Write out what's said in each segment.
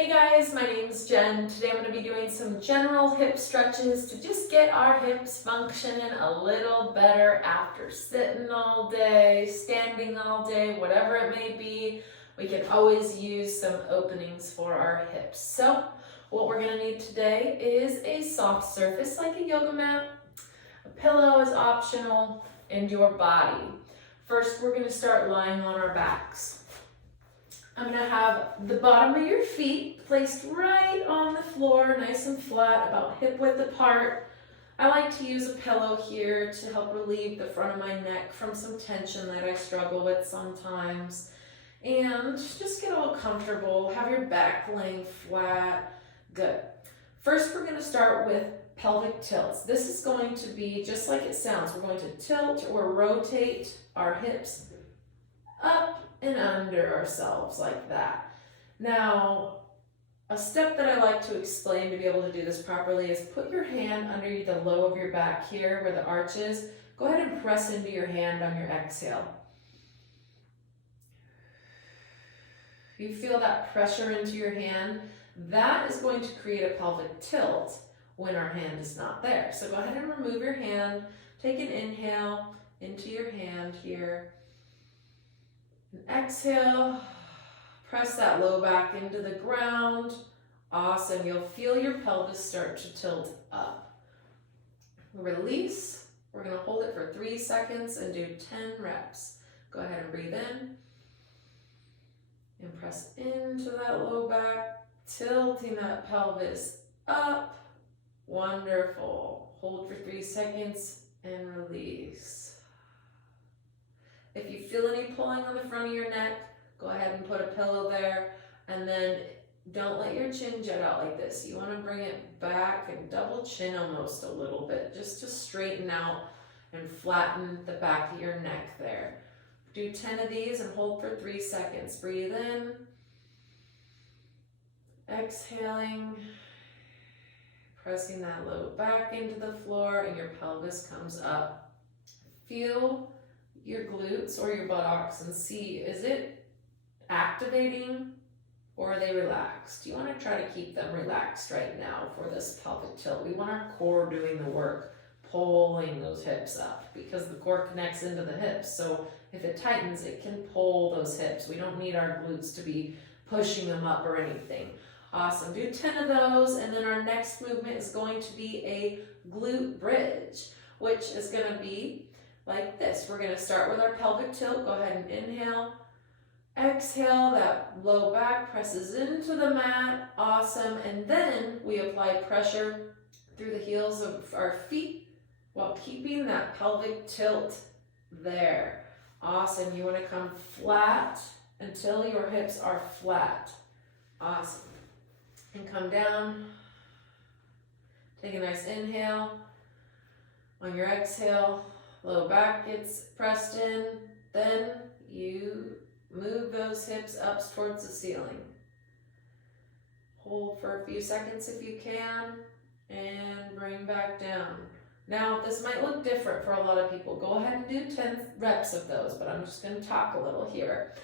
Hey guys, my name's Jen. Today I'm going to be doing some general hip stretches to just get our hips functioning a little better after sitting all day, standing all day, whatever it may be. We can always use some openings for our hips. So what we're going to need today is a soft surface like a yoga mat. A pillow is optional, and your body. First, we're going to start lying on our backs. I'm going to have the bottom of your feet placed right on the floor, nice and flat, about hip width apart. I like to use a pillow here to help relieve the front of my neck from some tension that I struggle with sometimes. And just get all comfortable, have your back laying flat. Good. First, we're going to start with pelvic tilts. This is going to be just like it sounds. We're going to tilt or rotate our hips up and under ourselves like that. Now, a step that I like to explain to be able to do this properly is put your hand under the low of your back here where the arch is. Go ahead and press into your hand on your exhale. You feel that pressure into your hand. That is going to create a pelvic tilt when our hand is not there. So go ahead and remove your hand. Take an inhale into your hand here. And exhale, press that low back into the ground. Awesome. You'll feel your pelvis start to tilt up. Release. We're going to hold it for 3 seconds and do 10 reps. Go ahead and breathe in. And press into that low back, tilting that pelvis up. Wonderful. Hold for 3 seconds and release. If you feel any pulling on the front of your neck, go ahead and put a pillow there, and then don't let your chin jut out like this. You want to bring it back and double chin almost a little bit, just to straighten out and flatten the back of your neck there. Do 10 of these and hold for 3 seconds. Breathe in, exhaling, pressing that low back into the floor, and your pelvis comes up. Feel your glutes or your buttocks and see, is it activating or are they relaxed? You want to try to keep them relaxed right now for this pelvic tilt. We want our core doing the work, pulling those hips up because the core connects into the hips. So if it tightens, it can pull those hips. We don't need our glutes to be pushing them up or anything. Awesome. Do 10 of those, and then our next movement is going to be a glute bridge, which is going to be like this. We're going to start with our pelvic tilt. Go ahead and inhale. Exhale, that low back presses into the mat. Awesome. And then we apply pressure through the heels of our feet while keeping that pelvic tilt there. Awesome. You want to come flat until your hips are flat. Awesome. And come down. Take a nice inhale. On your exhale, low back gets pressed in, then you move those hips up towards the ceiling. Hold for a few seconds if you can, and bring back down. Now, this might look different for a lot of people. Go ahead and do 10 reps of those, but I'm just going to talk a little here.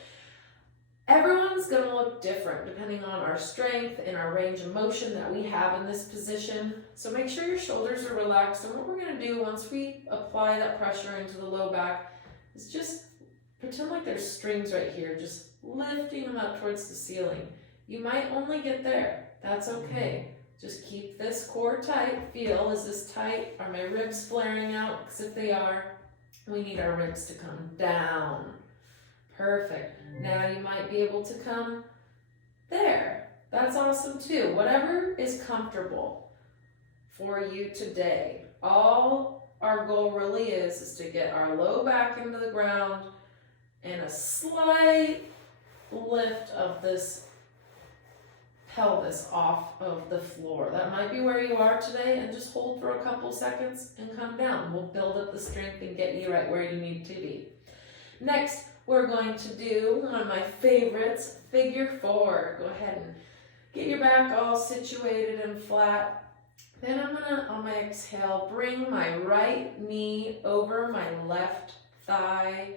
Everyone's going to look different depending on our strength and our range of motion that we have in this position. So make sure your shoulders are relaxed. And what we're going to do once we apply that pressure into the low back is just pretend like there's strings right here, just lifting them up towards the ceiling. You might only get there. That's okay. Just keep this core tight. Feel, is this tight? Are my ribs flaring out? Because if they are, we need our ribs to come down. Perfect. Now you might be able to come there. That's awesome too. Whatever is comfortable for you today. All our goal really is to get our low back into the ground and a slight lift of this pelvis off of the floor. That might be where you are today, and just hold for a couple seconds and come down. We'll build up the strength and get you right where you need to be. Next, we're going to do one of my favorites, figure four. Go ahead and get your back all situated and flat. Then I'm gonna, on my exhale, bring my right knee over my left thigh.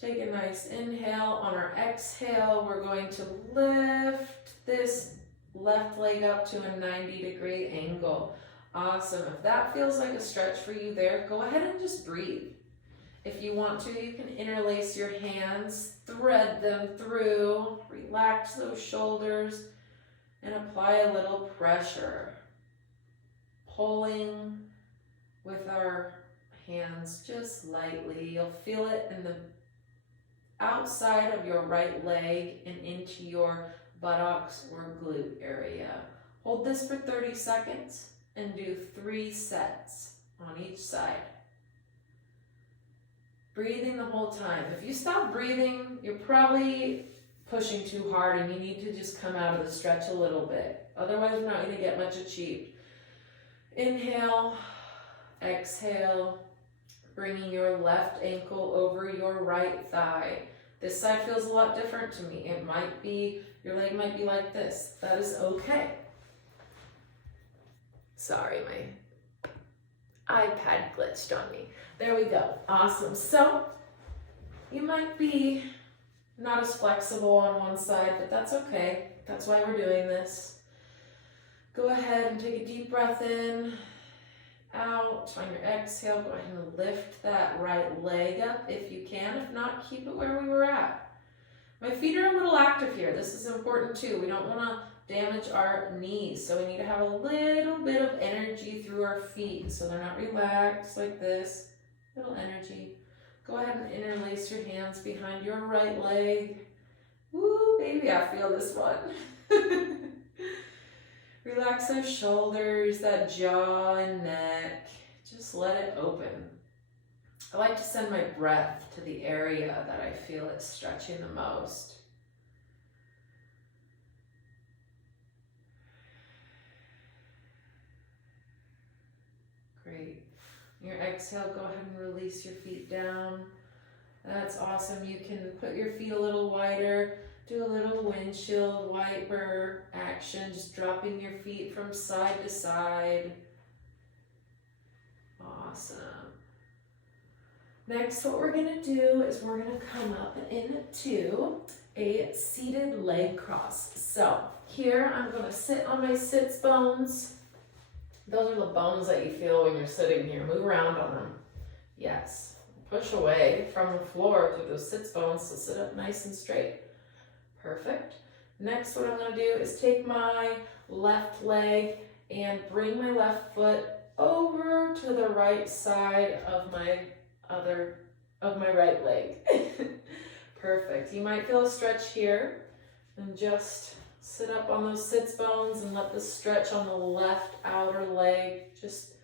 Take a nice inhale. On our exhale, we're going to lift this left leg up to a 90-degree angle. Awesome. If that feels like a stretch for you there, go ahead and just breathe. If you want to, you can interlace your hands, thread them through, relax those shoulders, and apply a little pressure. Pulling with our hands just lightly. You'll feel it in the outside of your right leg and into your buttocks or glute area. Hold this for 30 seconds and do 3 sets on each side. Breathing the whole time. If you stop breathing, you're probably pushing too hard and you need to just come out of the stretch a little bit. Otherwise, you're not going to get much achieved. Inhale, exhale, bringing your left ankle over your right thigh. This side feels a lot different to me. It might be, your leg might be like this. That is okay. Sorry, my iPad glitched on me. There we go. Awesome. So you might be not as flexible on one side, but that's okay. That's why we're doing this. Go ahead and take a deep breath in, out. On your exhale, go ahead and lift that right leg up if you can. If not, keep it where we were at. My feet are a little active here. This is important too. We don't want to damage our knees, so we need to have a little bit of energy through our feet so they're not relaxed like this. Little energy. Go ahead and interlace your hands behind your right leg. Woo, baby, I feel this one. Relax those shoulders, that jaw and neck. Just let it open. I like to send my breath to the area that I feel it's stretching the most. Great. Your exhale, go ahead and release your feet down. That's awesome. You can put your feet a little wider, do a little windshield wiper action, just dropping your feet from side to side. Awesome. Next, what we're gonna do is we're gonna come up into a seated leg cross. So here, I'm gonna sit on my sits bones. Those are the bones that you feel when you're sitting here. Move around on them. Yes. Push away from the floor through those sits bones to sit up nice and straight. Perfect. Next, what I'm going to do is take my left leg and bring my left foot over to the right side of my right leg. Perfect. You might feel a stretch here, and just sit up on those sits bones and let the stretch on the left outer leg just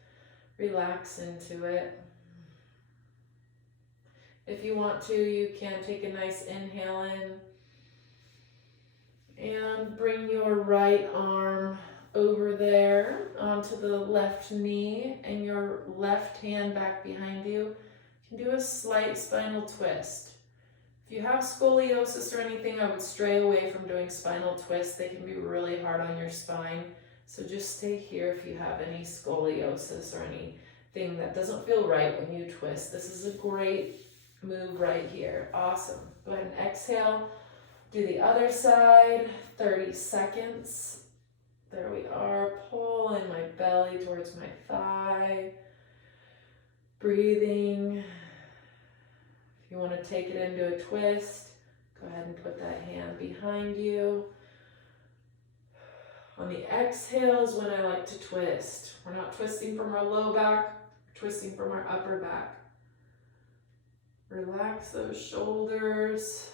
relax into it. If you want to, you can take a nice inhale in and bring your right arm over there onto the left knee and your left hand back behind you. You can do a slight spinal twist. If you have scoliosis or anything, I would stray away from doing spinal twists. They can be really hard on your spine. So just stay here if you have any scoliosis or anything that doesn't feel right when you twist. This is a great move right here. Awesome. Go ahead and exhale. Do the other side. 30 seconds. There we are. Pull in my belly towards my thigh. Breathing. If you want to take it into a twist, go ahead and put that hand behind you. On the exhale is when I like to twist. We're not twisting from our low back, we're twisting from our upper back. Relax those shoulders.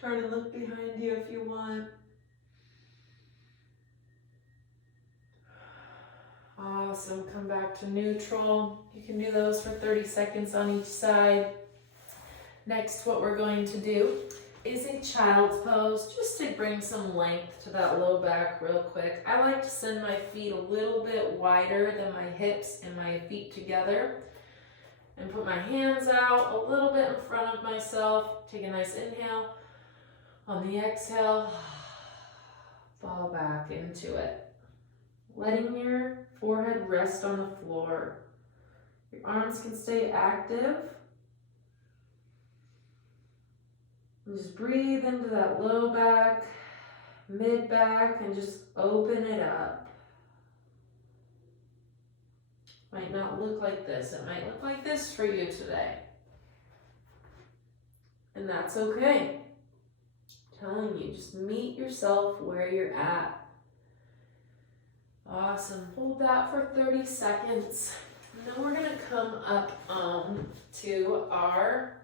Turn and look behind you if you want. Awesome. Come back to neutral. You can do those for 30 seconds on each side. Next, what we're going to do is a child's pose, just to bring some length to that low back real quick. I like to send my feet a little bit wider than my hips and my feet together. And put my hands out a little bit in front of myself. Take a nice inhale. On the exhale, fall back into it. Letting your forehead rest on the floor. Your arms can stay active. And just breathe into that low back. mid back and just open it up. Might not look like this. It might look like this for you today. And that's okay. I'm telling you, just meet yourself where you're at. Awesome. Hold that for 30 seconds. And then we're gonna come up to our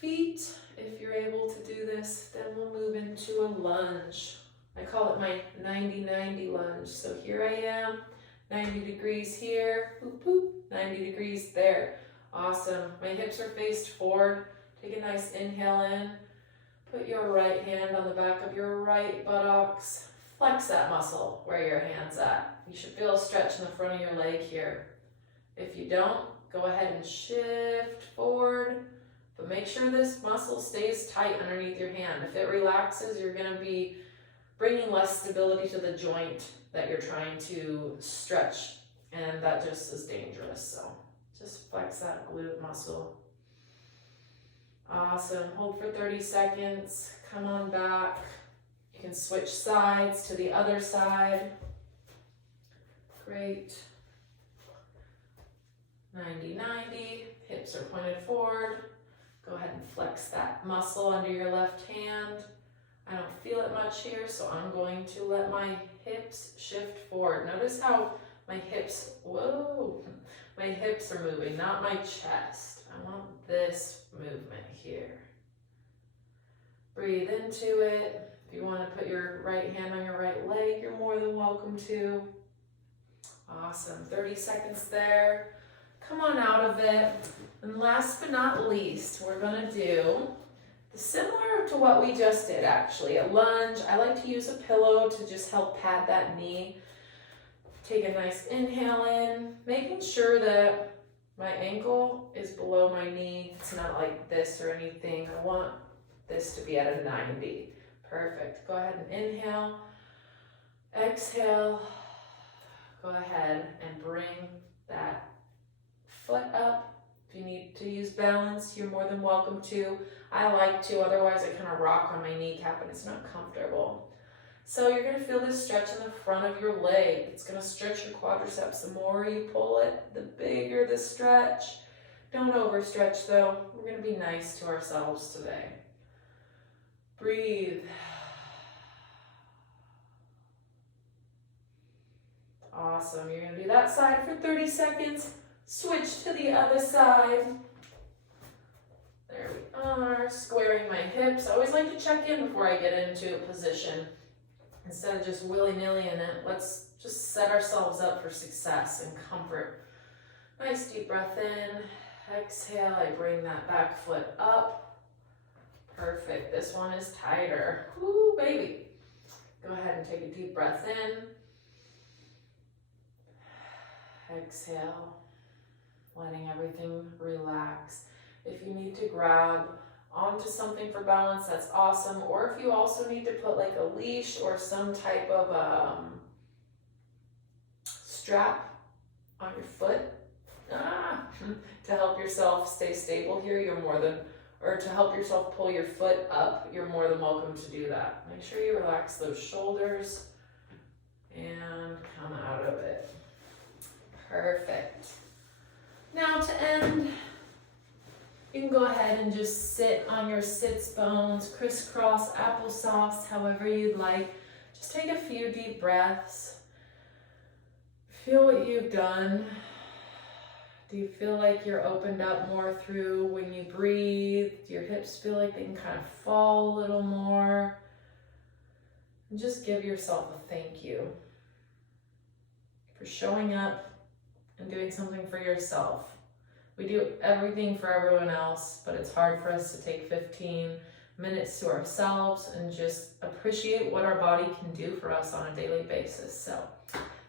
feet. If you're able to do this, then we'll move into a lunge. I call it my 90-90 lunge. So here I am, 90 degrees here, boop, boop, 90 degrees there. Awesome. My hips are faced forward. Take a nice inhale in. Put your right hand on the back of your right buttocks. Flex that muscle where your hand's at. You should feel a stretch in the front of your leg here. If you don't, go ahead and shift forward, but make sure this muscle stays tight underneath your hand. If it relaxes, you're gonna be bringing less stability to the joint that you're trying to stretch, and that just is dangerous. So just flex that glute muscle. Awesome. Hold for 30 seconds. Come on back. You can switch sides to the other side. Great. 90-90. Hips are pointed forward. Go ahead and flex that muscle under your left hand. I don't feel it much here, so I'm going to let my hips shift forward. Notice how my hips, whoa, my hips are moving, not my chest. I want this movement here. Breathe into it. If you want to put your right hand on your right leg, you're more than welcome to. Awesome. 30 seconds there. Come on out of it. And last but not least, we're going to do similar to what we just did, actually, a lunge. I like to use a pillow to just help pad that knee. Take a nice inhale in, making sure that my ankle is below my knee. It's not like this or anything. I want this to be at a 90. Perfect. Go ahead and inhale. Exhale. Go ahead and bring that foot up. If you need to use balance, you're more than welcome to. I like to, otherwise I kind of rock on my kneecap and it's not comfortable. So you're going to feel this stretch in the front of your leg. It's going to stretch your quadriceps. The more you pull it, the bigger the stretch. Don't overstretch though. We're going to be nice to ourselves today. Breathe. Awesome. You're going to do that side for 30 seconds. Switch to the other side. There we are. Squaring my hips. I always like to check in before I get into a position. Instead of just willy-nilly in it, let's just set ourselves up for success and comfort. Nice deep breath in. Exhale. I bring that back foot up. Perfect. This one is tighter. Woo, baby. Go ahead and take a deep breath in. Exhale. Letting everything relax. If you need to grab onto something for balance, that's awesome. Or if you also need to put like a leash or some type of strap on your foot to help yourself stay stable here, you're more than, or to help yourself pull your foot up, you're more than welcome to do that. Make sure you relax those shoulders and come out of it. Perfect. Now to end, you can go ahead and just sit on your sits bones, crisscross, applesauce, however you'd like. Just take a few deep breaths. Feel what you've done. Do you feel like you're opened up more through when you breathe? Do your hips feel like they can kind of fall a little more? And just give yourself a thank you for showing up and doing something for yourself. We do everything for everyone else, but it's hard for us to take 15 minutes to ourselves and just appreciate what our body can do for us on a daily basis. So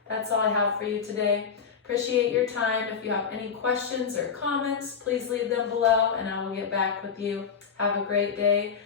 that's all I have for you today. Appreciate your time. If you have any questions or comments, please leave them below and I will get back with you. Have a great day.